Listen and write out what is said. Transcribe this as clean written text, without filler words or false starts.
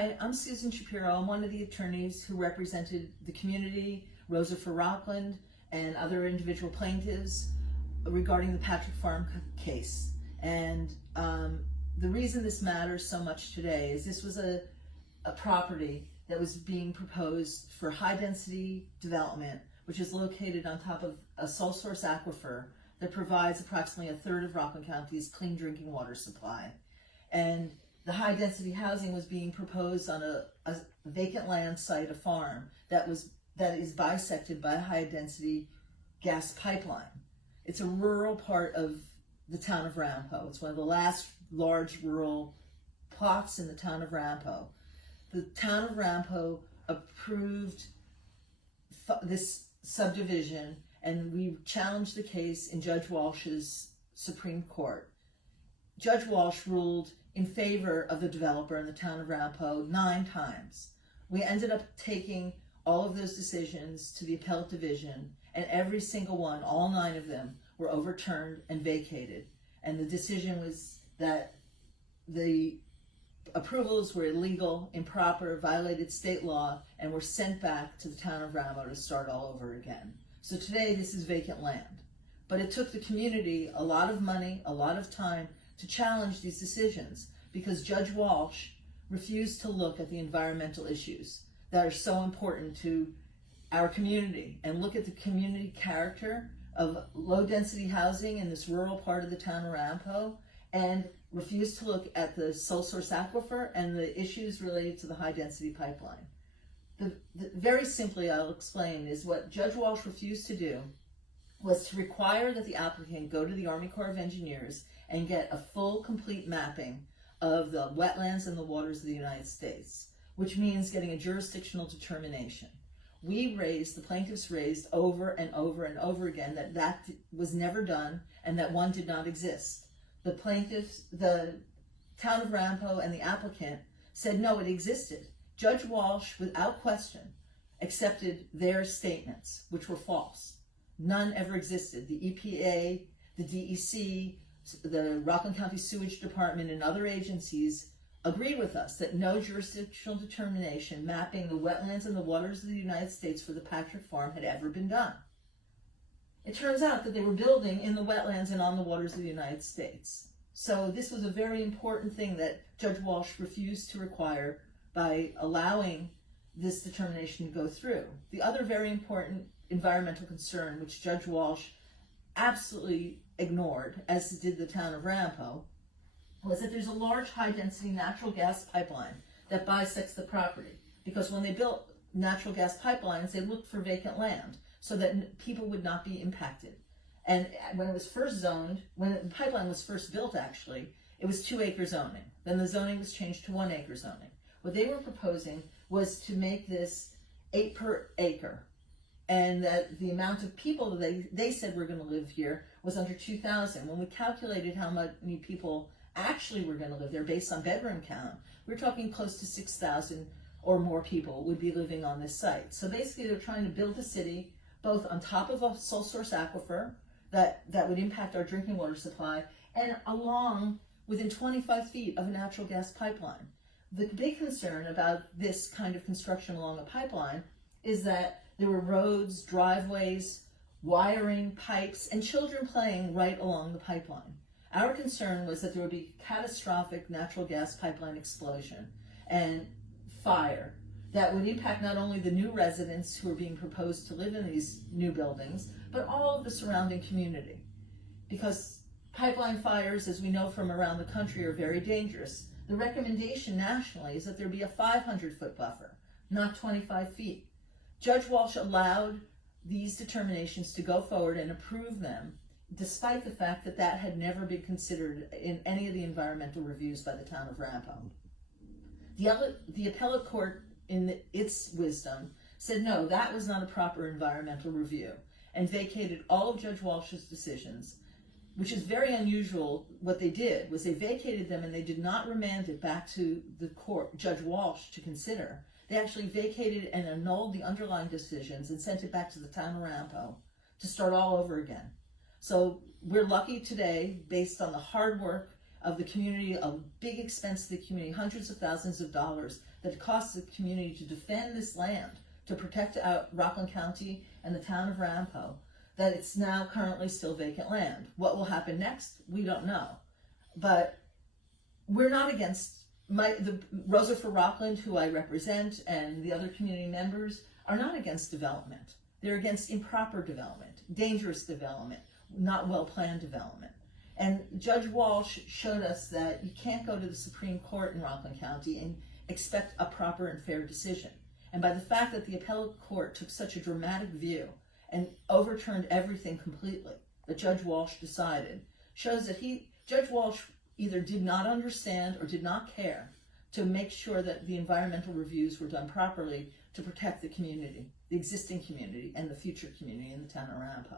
Hi, I'm Susan Shapiro. I'm one of the attorneys who represented the community, Rosa for Rockland, and other individual plaintiffs regarding the Patrick Farm case. And the reason this matters so much today is this was a property that was being proposed for high density development, which is located on top of a sole source aquifer that provides approximately a third of Rockland County's clean drinking water supply. And the high density housing was being proposed on a vacant land site, a farm that is bisected by a high density gas pipeline. It's a rural part of the town of Ramapo. It's one of the last large rural plots in the town of Ramapo. The town of Ramapo approved this subdivision, and we challenged the case in Judge Walsh's Supreme Court. Judge Walsh ruled in favor of the developer in the town of Ramapo 9 times. We ended up taking all of those decisions to the appellate division, and every single one, all 9 of them, were overturned and vacated. And the decision was that the approvals were illegal, improper, violated state law, and were sent back to the town of Ramapo to start all over again. So today this is vacant land. But it took the community a lot of money, a lot of time to challenge these decisions, because Judge Walsh refused to look at the environmental issues that are so important to our community and look at the community character of low density housing in this rural part of the town of Ramapo, and refused to look at the sole source aquifer and the issues related to the high density pipeline. Very simply, I'll explain, is what Judge Walsh refused to do was to require that the applicant go to the Army Corps of Engineers and get a full, complete mapping of the wetlands and the waters of the United States, which means getting a jurisdictional determination. The plaintiffs raised over and over and over again that was never done and that one did not exist. The plaintiffs, the town of Ramapo and the applicant said no, it existed. Judge Walsh, without question, accepted their statements, which were false. None ever existed. The EPA, the DEC, the Rockland County Sewage Department, and other agencies agreed with us that no jurisdictional determination mapping the wetlands and the waters of the United States for the Patrick Farm had ever been done. It turns out that they were building in the wetlands and on the waters of the United States. So this was a very important thing that Judge Walsh refused to require by allowing this determination to go through. The other very important environmental concern, which Judge Walsh absolutely ignored, as did the town of Ramapo, was that there's a large high-density natural gas pipeline that bisects the property. Because when they built natural gas pipelines, they looked for vacant land so that people would not be impacted. And when it was first zoned, when the pipeline was first built actually, it was 2-acre zoning. Then the zoning was changed to 1-acre zoning. What they were proposing was to make this 8 per acre, and that the amount of people that they said were going to live here was under 2,000. When we calculated how many people actually were going to live there based on bedroom count, we're talking close to 6,000 or more people would be living on this site. So basically they're trying to build a city both on top of a sole source aquifer that would impact our drinking water supply, and within 25 feet of a natural gas pipeline. The big concern about this kind of construction along a pipeline is that there were roads, driveways, wiring, pipes, and children playing right along the pipeline. Our concern was that there would be catastrophic natural gas pipeline explosion and fire that would impact not only the new residents who are being proposed to live in these new buildings, but all of the surrounding community. Because pipeline fires, as we know from around the country, are very dangerous. The recommendation nationally is that there be a 500-foot buffer, not 25 feet. Judge Walsh allowed these determinations to go forward and approve them, despite the fact that that had never been considered in any of the environmental reviews by the town of Ramapo. The appellate court, in its wisdom, said no, that was not a proper environmental review, and vacated all of Judge Walsh's decisions, which is very unusual. What they did was they vacated them and they did not remand it back to the court, Judge Walsh, to consider. They actually vacated and annulled the underlying decisions and sent it back to the town of Ramapo to start all over again. So we're lucky today, based on the hard work of the community, a big expense to the community, hundreds of thousands of dollars that costs the community to defend this land, to protect Rockland County and the town of Ramapo, that it's now currently still vacant land. What will happen next? We don't know. But we're not against, the Rosa for Rockland, who I represent, and the other community members are not against development. They're against improper development, dangerous development, not well-planned development. And Judge Walsh showed us that you can't go to the Supreme Court in Rockland County and expect a proper and fair decision. And by the fact that the appellate court took such a dramatic view and overturned everything completely that Judge Walsh decided, shows that Judge Walsh either did not understand or did not care to make sure that the environmental reviews were done properly to protect the community, the existing community, and the future community in the town of Ramapo.